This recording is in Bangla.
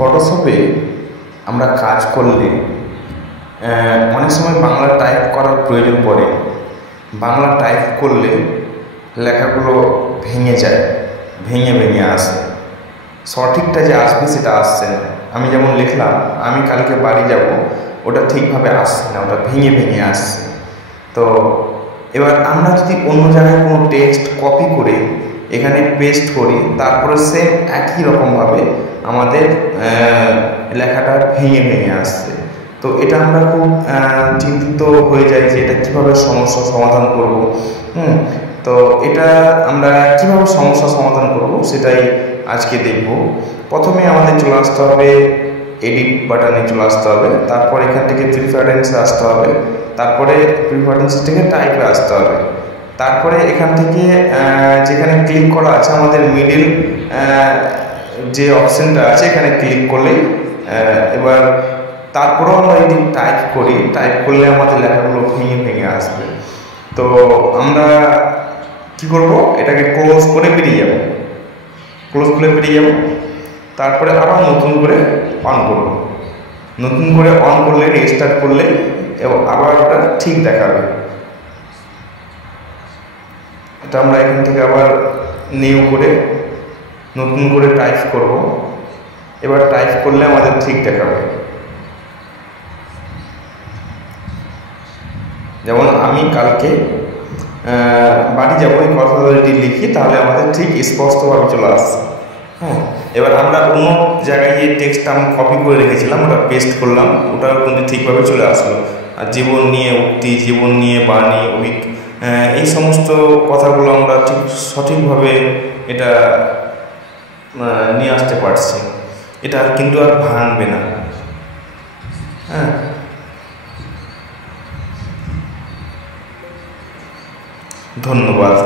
ফটোশপে আমরা কাজ করলে অনেক সময় বাংলা টাইপ করার প্রয়োজন পড়ে। বাংলা টাইপ করলে লেখাগুলো ভেঙে যায়, ভেঙে ভেঙে আসে, সঠিকটা যে আসবে সেটা আসছে না। আমি যেমন লিখলাম আমি কালকে বাড়ি যাব, ওটা ঠিকভাবে আসছে না, ওটা ভেঙে ভেঙে আসছে। তো এবার আমরা যদি অন্য জায়গায় কোনো টেক্সট কপি করে এখানে পেস্ট করি, তারপরে সেম একই রকমভাবে আমাদের লেখাটা ভেঙে ভেঙে আসছে। তো এটা আমরা খুব চিন্তিত হয়ে যাই যে এটা কীভাবে সমস্যা সমাধান করব। তো এটা আমরা কীভাবে সমস্যা সমাধান করব সেটাই আজকে দেখব। প্রথমে আমাদের চলে আসতে হবে এডিট বাটনে চলে আসতে হবে, তারপর এখান থেকে প্রিফারেন্সে আসতে হবে, তারপরে প্রিফারেন্স থেকে টাইপে আসতে হবে, তারপরে এখান থেকে যেখানে ক্লিক করা আছে আমাদের মিডিল যে অপশানটা আছে এখানে ক্লিক করলেই এবার তারপরেও আমরা যদি টাইপ করি, টাইপ করলে আমাদের লেখাগুলো ভেঙে ভেঙে আসবে। তো আমরা কি করব, এটাকে ক্লোজ করে বেরিয়ে যাব, ক্লোজ করে বেরিয়ে যাব, তারপরে আবার নতুন করে অন করব। নতুন করে অন করলে রিস্টার্ট করলে এবং আবার ওটা ঠিক দেখাবে। এটা আমরা এখান থেকে আবার নিউ করে নতুন করে টাইপ করব। এবার টাইপ করলে আমাদের ঠিক দেখাবে। যেমন আমি কালকে বাড়ি যাবো, এই কথাটা যদি লিখি তাহলে আমাদের ঠিক স্পষ্টভাবে চলে আসছে। এবার আমরা অন্য জায়গায় যে টেক্সটটা আমি কপি করে রেখেছিলাম ওটা পেস্ট করলাম, ওটাও কিন্তু ঠিকভাবে চলে আসলো। আর জীবন নিয়ে উক্তি, জীবন নিয়ে বাণী, এই সমস্ত কথাগুলো আমরা ঠিক সঠিকভাবে এটা নিয়ে আসতে পারছি। এটা কিন্তু আর ভাঙবে না। ধন্যবাদ।